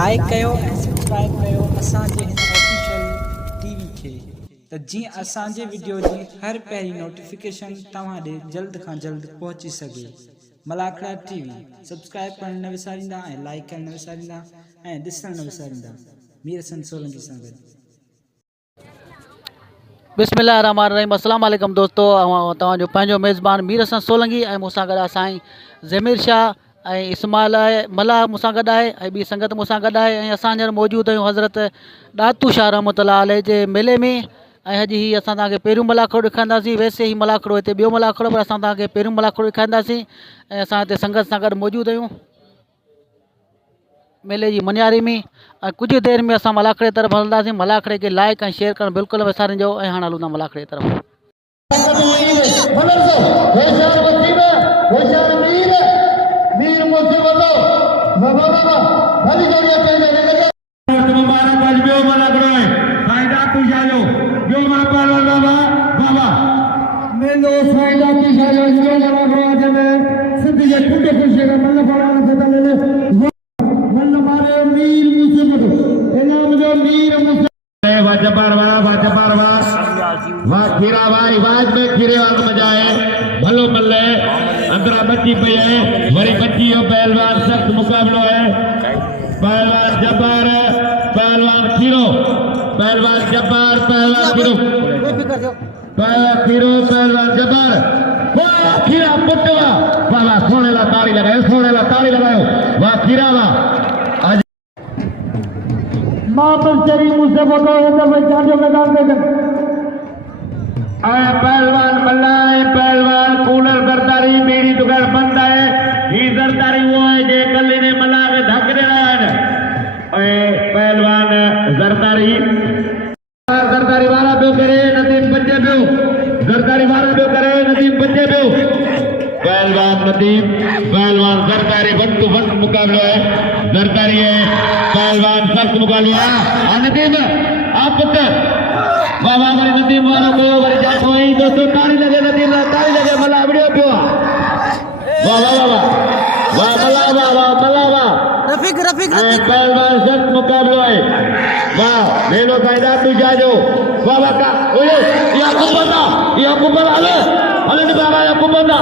Like कयो ऐं subscribe कयो असांजे हिन ऑफिशियल टीवी खे त जीअं असांजे वीडियो जी हर पहिरीं नोटिफिकेशन तव्हां ॾे जल्द खां जल्द पहुची सघे। मलाखड़ा टीवी सब्सक्राइब करण न विसारींदा ऐं लाइक करण न विसारींदा ऐं ॾिसण न विसारींदा। मीर हसन सोलंकी सां गॾु। बिस्मिल्लाहिर्रहमानिर्रहीम। अस्सलाम वालेकुम दोस्तों, तव्हांजो पंहिंजो मेज़बान मीर हसन सोलंकी ऐं मूंसां गॾु साईं ज़मीर शाह ऐं इस्माइल आहे मल्ला मूंसां गॾु आहे ऐं ॿी संगत मूंसां गॾु आहे ऐं असां हींअर मौजूदु आहियूं हज़रत ॾातू शाह रहमतुल्लाह अलैह जे मेले में। ऐं अॼु ही असां तव्हांखे पहिरियों मलाखड़ो ॾेखारींदासीं। वैसे ही मलाखड़ो हिते ॿियो मलाखड़ो, पर असां तव्हांखे पहिरियों मलाखड़ो ॾेखारींदासीं ऐं असां हिते संगत सां गॾु मौजूदु आहियूं मेले जी मनियारी में। ऐं कुछ देर में असां मलाखड़े तरफ़ हलंदासीं। मलाखड़े खे लाइक ऐं शेयर करणु बिल्कुलु विसारिजो ऐं हाणे हलूं था मलाखड़े तरफ़। भलो मल्ले अंदरा बच्ची पई है, वरी बच्ची हो पहलवान सख्त मुकाबलो है। पहलवान जब्बार, पहलवान खीरो, पहलवान जब्बार, पहलवान खीरो, पहलवान खीरो, पहलवान जब्बार। वाह खीरा पुटवा, वाह वाह सोने ला ताली लगाओ, सोने ला ताली लगाओ। वाह खीरा वाह। मां पर चरी मुझसे बोलो अंदर में जानो मैदान में पहलवान मल्ला है, पहलवान कूलर जरदारी मेरी दुकान बंद है। ही जरदारी वो है जे कल ने मल्ला के धक दे पहलवान जरदारी वाला भी करे नदीम बच्चे भी, जरदारी वाला भी करे नदीम बच्चे भी। पहलवान नदीम, पहलवान जरदारी वन टू वन मुकाबला है। जरदारी है पहलवान सख्त मुकाबला नदीम आप बाबा वरी नदीम वालों को वरी जातो ही दोस्तों ताली लगे नदीम ताली लगे मल्ला वीडियो पियो। वाह वाह वाह वाह मल्ला वाह वाह मल्ला वाह रफीक पहलवान सख्त मुकाबलो है। वाह मेलो कायदा तू जाजो बाबा का ओए या कुबंदा हले हले ने बाबा या कुबंदा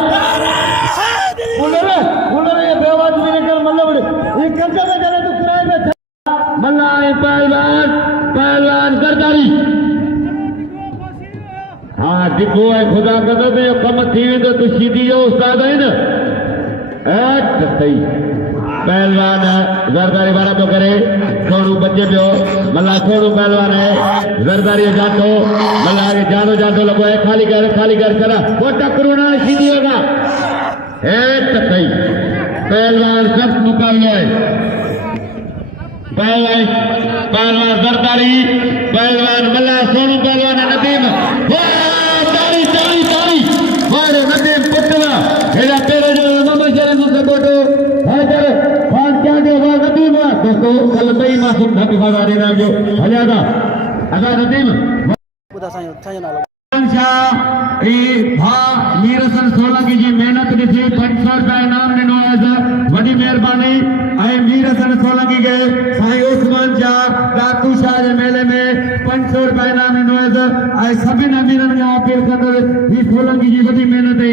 बोले ये बेवाज भी ने कर मल्ला बड़े ये कंजा में करे तू किराए में मल्ला है पहलवान जरदारी। हाँ दिखो है खुदा कदर में कम थी तो तू सीधी जो उस्ताद है ना सही। पहलवान जरदारी वाला तो करे छोड़ू बच्चे पियो मल्ला छोड़ू पहलवान है जरदारी जातो मल्ला आगे जातो लगो है खाली कर करा वो टकरू ना सीधी होगा सही। पहलवान सख्त मुकाबला है। पहलवान जरदारी, पहलवान मल्ला सोनू, पहलवान नदीम। मारे नदीम पुटवा हेरा पेरे जो नमस्कार मुझसे बोटो हाजर खान क्या जो वाह नदीम दोस्तों कल बई मासूम धक भागा दे रहा जो हजादा अदा नदीम मीर हसन सोलंकी जी मेहनत ॾिसी 500 रुपया इनाम ॾिनो आहे। वॾी महिरबानी ऐं मीर हसन सोलंकी खे साईं उस्मान शाह ॾातू शाह जे मेले में 500 रुपया इनाम ॾिनो आहे ऐं सभिनी अमीरनि खे अपील कंदुसि ही सोलंकी जी वॾी महिनत आहे।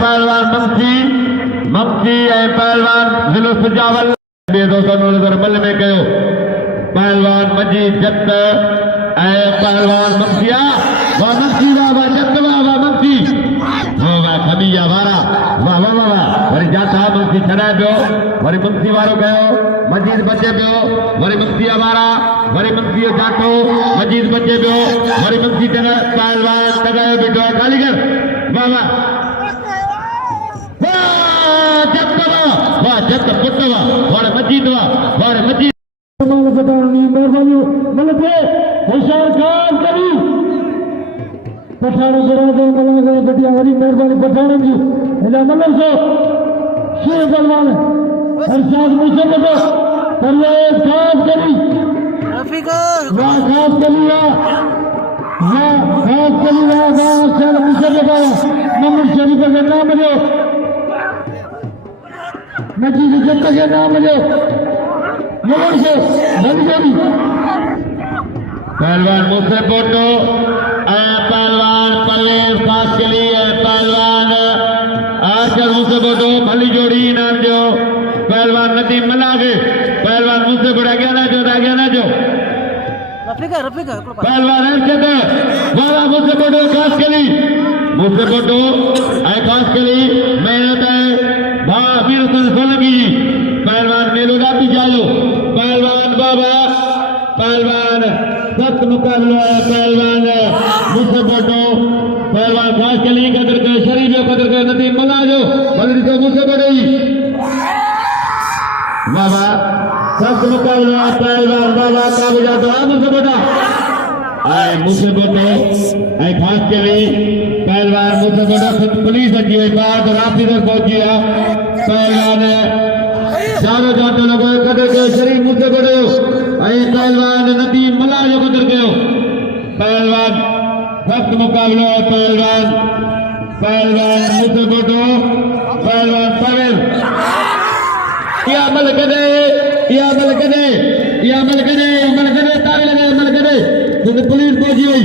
पहलवान मक्सी पहलवान जिलो सुजावल बल में कयो पहलवान मजीद जत पहलवान मक्सिया मक्सी बाबा जत बाबा मक्सी खबीया वारा वाह वाह वाह वरी जाता मक्सी छड़ाए पियो वरी मक्सी वारो कयो मजीद बचे पियो वरी मक्सिया वारा वरी मक्सी जातो मजीद बचे पियो वरी मक्सी पहलवान तगायो बीठो कालीगर वाह वाह जत पुटवा वारे मजीद मानो मतलब होशियार काम करी पठाणों करा दे मला करे बढ़िया हरी मेहरबानी पठाणों की इला मतलब सो शेर बलवान अरसाद मुझे बता परवेज खास करी वाह खास करी वाह खास करी वाह शेर मुझे बता मोहम्मद शरीफ का नाम लो नजी की जनता के नाम लो मोहम्मद से बंदी पहलवान मुझसे फोटो पहलवान परवेज खास के लिए पहलवान आचर मुझसे फोटो भली जोड़ी इनाम जो पहलवान नदीम मना के पहलवान मुझसे फोटो आगे ना जो पहलवान अर्शद वाला मुझसे फोटो खास के लिए मुझसे फोटो खास के लिए मेहनत है वीर सोलंकी पहलवान मेलोडा भी चालो पहलवान बाबा पहलवान सख्त मुकाबला है पहलवान मुझसे फोटो पहलवान खास के लिए कदर के शरीफ कदर के नदीम मना जो बदरी से मुझसे बढ़ी बाबा सख्त मुकाबला है पहलवान बाबा काबिजा तो मुझसे बढ़ा आए मुझसे फोटो खास के लिए पहलवान मुझसे फोटो पुलिस अच्छी हुई बात रात्रि तक पहुंची है पहलवान चारों जाते लोगों कदर के शरीफ मुझसे बढ़ो पहलवान नदीम मला जो कदर के पहलवान सख्त मुकाबला है पहलवान मुझसे फोटो पहलवान परवेज अमल करे तारे लगे अमल करे तो पुलिस पहुंची हुई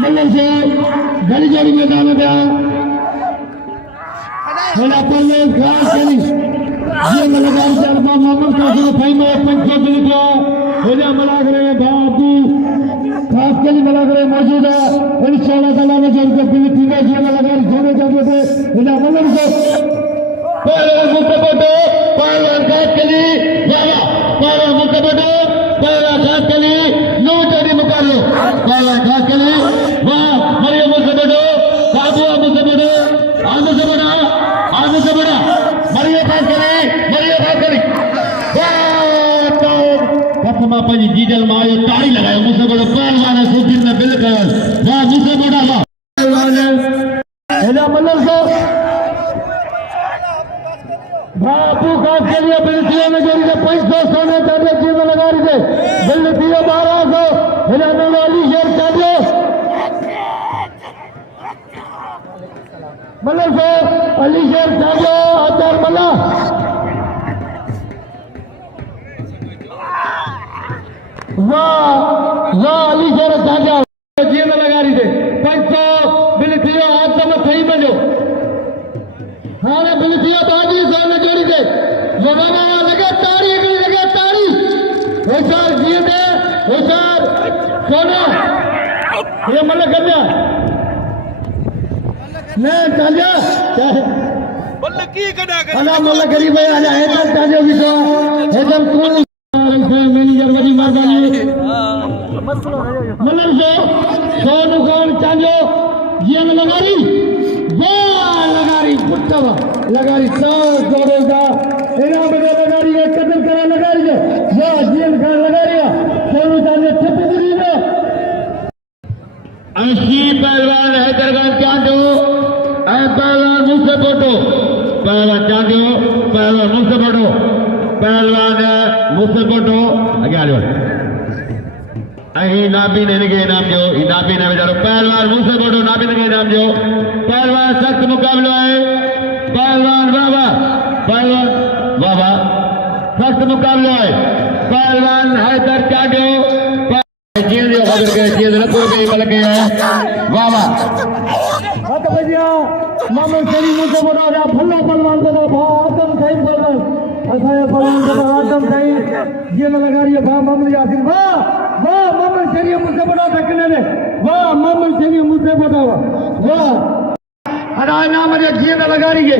मतलब से गली जोड़ी मैदान में गया मेरा परवेज खास करी ये मलगार से अरबा मोहम्मद का जो भाई में पंचो लिखा होने मलाक रहे बाबू खास करी मलाक रहे मौजूद है इंशाल्लाह ताला ने जो उनके दिल ठीक है ये मलगार सोने जाते थे होने मतलब से पहले मुझसे फोटो पहलवान खास करी वाला पहलवान मुझसे फोटो पहलवान खास करी नो जोड़ी मुकाबलो पहलवान खास करी वाह मरियो मुझसे फोटो बाबू मुझसे फोटो आगे से बड़ा मरियो खास करी प्रथमा पंजी जीजल मायो ताड़ी लगायो मुझसे बड़ो पहलवान है सुदिन में बिल्कुल वाह मुझसे बड़ा वाह पहलवान है मतलब से बाबू खास के लिए बिल्कुल में जोड़ी से 500 सोने चांदी चीज लगा रही थे बिल्कुल 1200 हिला में वाली शेर चांदी मतलब से अली शेर चांदी आचार मला वाह अली शेर चांदी चीज लगा रही थे 500 बिल्कुल आज तक सही बजो हाँ बिल्कुल बाजी सोने जोड़ी थे जमाना लगे ताड़ी होशियार जीत है होशियार सोना ये मतलब कन्या नहीं चांदिया मोला करी भाई आजा हैदर चांदियों की तो हैदर तू मैनेजर बड़ी मर्दानी मतलब से सोनू कौन चांदियो ये लगारी वाह लगारी पुट्टवा लगारी तो जोड़ेगा इना बड़े लगारी है कदम करा लगारी है वाह जील का लगारी है सोनू चांदियो छपी दी है अशी पहलवान हैदरगंज चांदो पहलवान मुझसे फोटो पहलवान चांदो पहलवान मुझसे फोटो पहलवान मुझसे फोटो आगे आ जाओ नाबी ने इनाम जो नाबी ने बेचारो पहलवान मुझसे फोटो नाबी ने इनाम जो पहलवान सख्त मुकाबला है पहलवान बाबा सख्त मुकाबला है पहलवान हैदर चांदो चीज रखो गई बल गई है बाबा हक भैया मामन शरीफ मुझे बड़ा रहा फल्ला पहलवान को आदम सही पहलवान असाया पहलवान को आदम सही ये लगा रही है वाह मामन यासिन वाह मामन शरीफ मुझसे बड़ा थकने ने वाह मामन शरीफ मुझसे बड़ा वाह अरे नाम है जीएन लगा रही है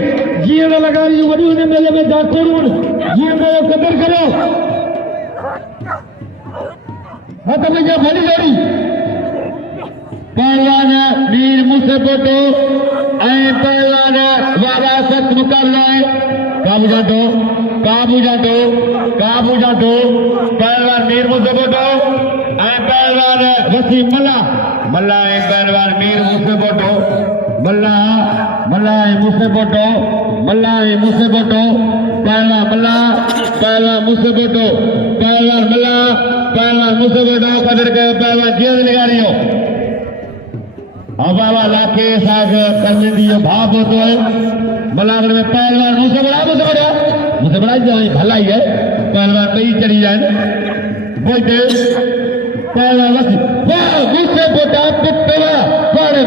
बड़ी उन्हें मेले में जाते जीएन कदर करो हक भैया भली जोड़ी पहलवान वीर मुझसे फोटो पहलवान वाला सख्त मुकाबला है काबू जातो पहलवान मीर मुसबोटो पहलवान वसीम मल्ला पहलवान मीर मुसबोटो मल्ला मुसबोटो पहलवान मुसबोटो कदर के पहलवान जीत निगारियो बाबा लाखे साग करने दी भाव होतो है मलागड़ में पहलवान मुझसे बड़ा जाए भला ही है पहलवान नहीं चली जाए बोलते पहलवान मुझसे बोटा पुत्तवा बड़े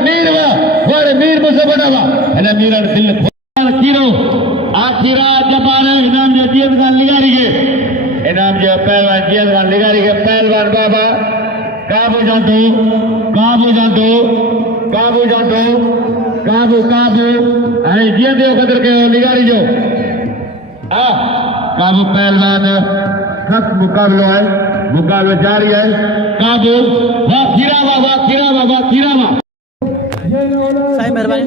मीर मुझसे बड़ा है मीरा दिल कीरो आखिरा जबाने इनाम जो जीत गान लिगारी के इनाम जो पहलवान जीत गान लिगारी के पहलवान बाबा काबू जातो अरे जीत दो कदर के निगारी जो काबू पहलवान सख्त मुकाबलो है मुकाबलो जारी है काबू वाह खीरावा साईं मेहरबानी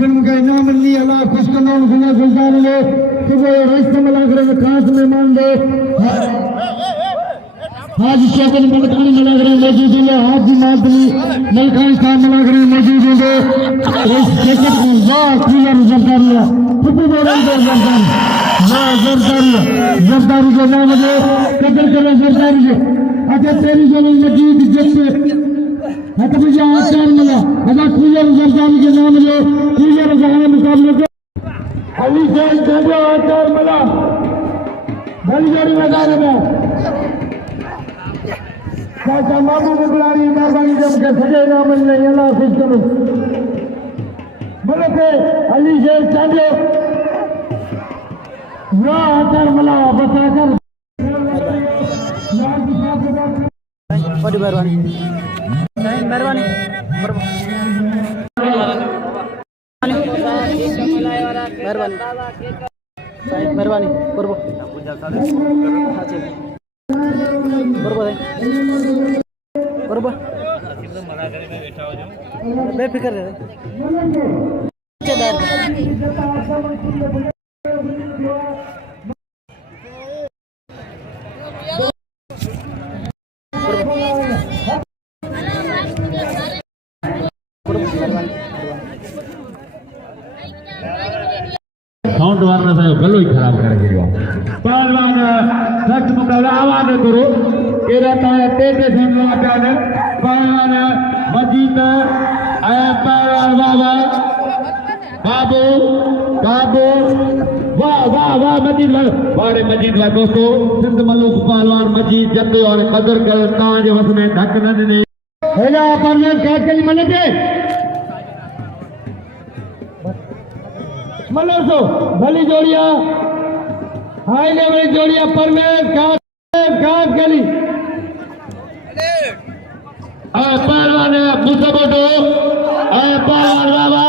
जिनका इनाम मिलनी अल्लाह खुश करना गुना गुजार ले सुबह रिश्ते मिला करे खास मेहमान दे हाजी शेखन मलकानी मिला करे मौजूद है हाजी मादली मलकानी साहब मिला करे मौजूद है इस क्रिकेट को वाह क्लियर जरदारिया फुटबॉल जरदारी के नाम दे कदर करे जरदारी के अच्छा तेरी जमीन मजीद जैसे हट मुझे आचार मिला अगर क्लियर जरदारी के नाम दे क्लियर जहां मुकाबले को अली जैन चंद्र आचार मिला भली जोड़ी मैदान में चाचा बाबू बुलारी मेहरबानी जब के सजे नाम मिलने अल्लाह खुश करो बोले थे अली जैन चंद्र वाह आचार मिला बसाकर बड़ी मेहरबानी मेहरबानी मेहरबानी बेफिक्र रहे साउंड वारना साहब गलो ही खराब कर दिया पहलवान सख्त मुकाबला आवाज करो केरा ताया तेते सुननो आचार पहलवान मजीद पहलवान बाबू वाह मजीद वारे मजीद वाह दोस्तों सिंध मलूक पहलवान मजीद जत और कदर कर तां जे वस में धक न ॾिने हेला परमेश काट के मलके मलसो भली जोड़िया हाई लेवल जोड़िया परमेश काट गली पहलवान मुसबोटो पहलवान बाबा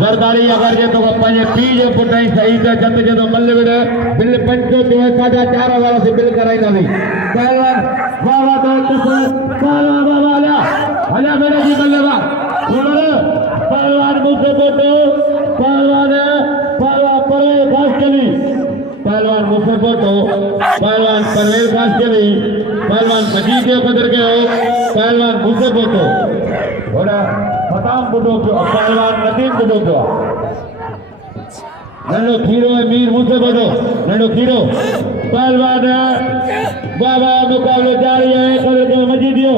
जरदारी अगर जे तो पंजे पीज पुटाई सही तो जत जे तो मल्ले विड़ बिल पंचो तो 4.5 वाला से बिल कराई नहीं पहलवान बाबा तो पहलवान बाबा आला मेरे जी बल्लेवा पहलवान मुसबोटो पहलवान परवेज खासकली पहलवान मुसबोटो पहलवान परवेज खासकली पहलवान मजीद कदर के हो पहलवान मुसबोटो थोड़ा फटाम बुडो पहलवान नदीम बुडो नंढो खीरो है मीर मुसबोटो नंढो खीरो पहलवान बाबा मुकाबलो जारी है कदर के मजीदियो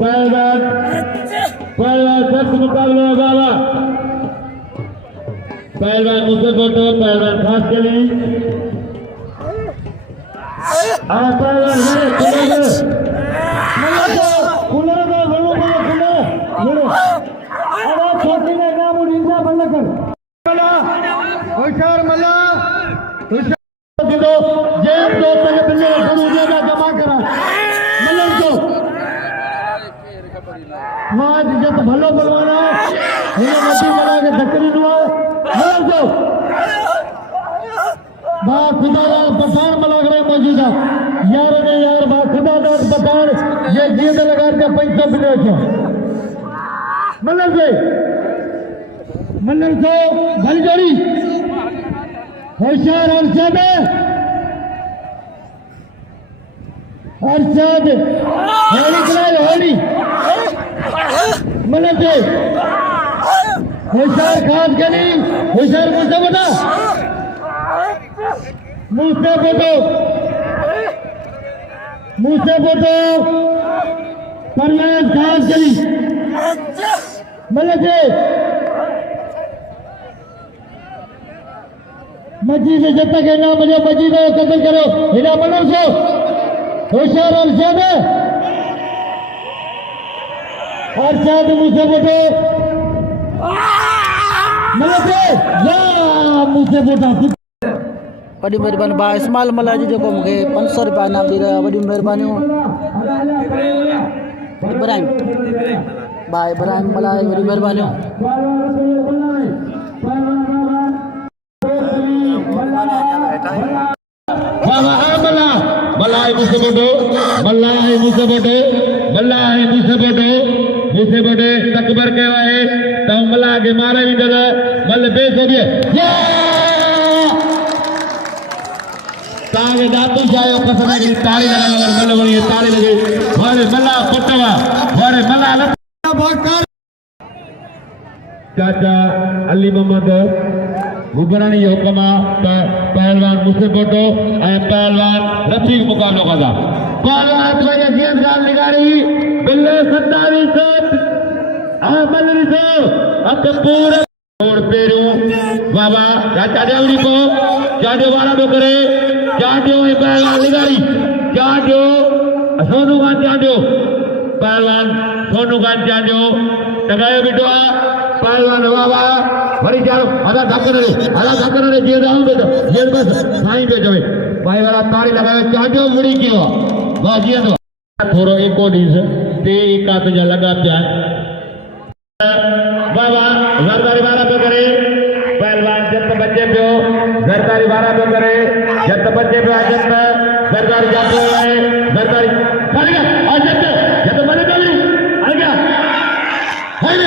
पहलवान सख्त मुकाबलो बाबा पहलवान मुझसे फोटो पहलवान खास चली पहलवान होशियार मला जेब दो जमा करा मां जत भलो बोलवाना हिन मती मला के धक्करी दुआ दो बा खुदादार पठान मला करे मौजूदा यार ने यार बा खुदादार पठान ये जीत लगा के पैसा मिले छो मल्लर से भलजोड़ी होशियार अरशद होली खिलाए होली मल्लर से होशियार खास गली होशियार मुझसे बता मुझसे फोटो परवेज खास गली मल्लर से मस्जिद जब तक है ना मुझे मस्जिद कत्ल करो हिना मल्लर से होशियार अरशद मुझसे फोटो मल्लर से या मुझसे फोटो वॾी महिरबानी भाउ इस्माइल मला जी जेको मूंखे 500 रुपया इनाम ॾेई रहियो वॾी महिरबानियूं इब्राहिम भाउ इब्राहिम मला वॾी महिरबानियूं मुझसे बोटे तकबर के वाए तो मला के मारे भी दे मल बेस हो गया तागे जातु जायो कसम की ताली लगा मल बनी ताली लगे हरे मल्ला पटवा हरे मल्ला चाचा अली मोहम्मद गुबरानी हुक्मा पहलवान मुझसे बोटो पहलवान रफीक मुकाबलो कदा पहलवान तुम्हारे जीएस गाल निगारी बिल्ले 27 अहमद रिसो पूरा और पेरू बाबा चाचा देवरी को चाचो वाला तो करे चाचो पहलवान निगारी चाचो सोनू खान चाचो पहलवान सोनू खान चाचो टगायो बिटवा पहलवान बाबा फरी जाओ आधा धक्कर रे जे जाओ बेटा जे बस साईं पे जावे भाई वाला ताली लगावे चाचो मुड़ी कियो बाजी तो थोरो एको डीज ते एका पे लगा प्या बाबा जरदारी वाला पे करे पहलवान जत बच्चे पे जरदारी वाला पे करे जत बच्चे पे जत जरदारी जातो है जरदारी चल गया और जत बने चली आ गया हाय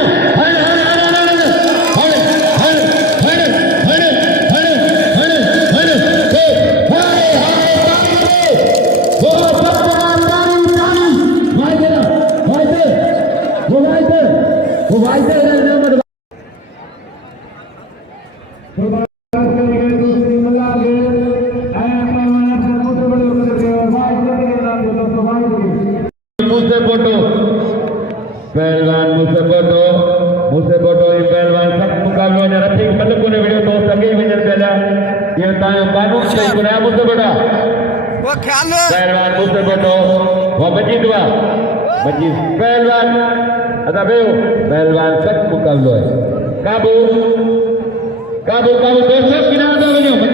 पहलवान मुझसे फोटो ये पहलवान सब मुकाबले में रफीक मतलब कोने वीडियो तो सके विजन पहला ये तायो कानून से कोने मुझसे फोटो वो ख्याल पहलवान मुझसे फोटो वो बची पहलवान अदा बेओ पहलवान सब मुकाबलो है काबू दोस्तों किनारे दो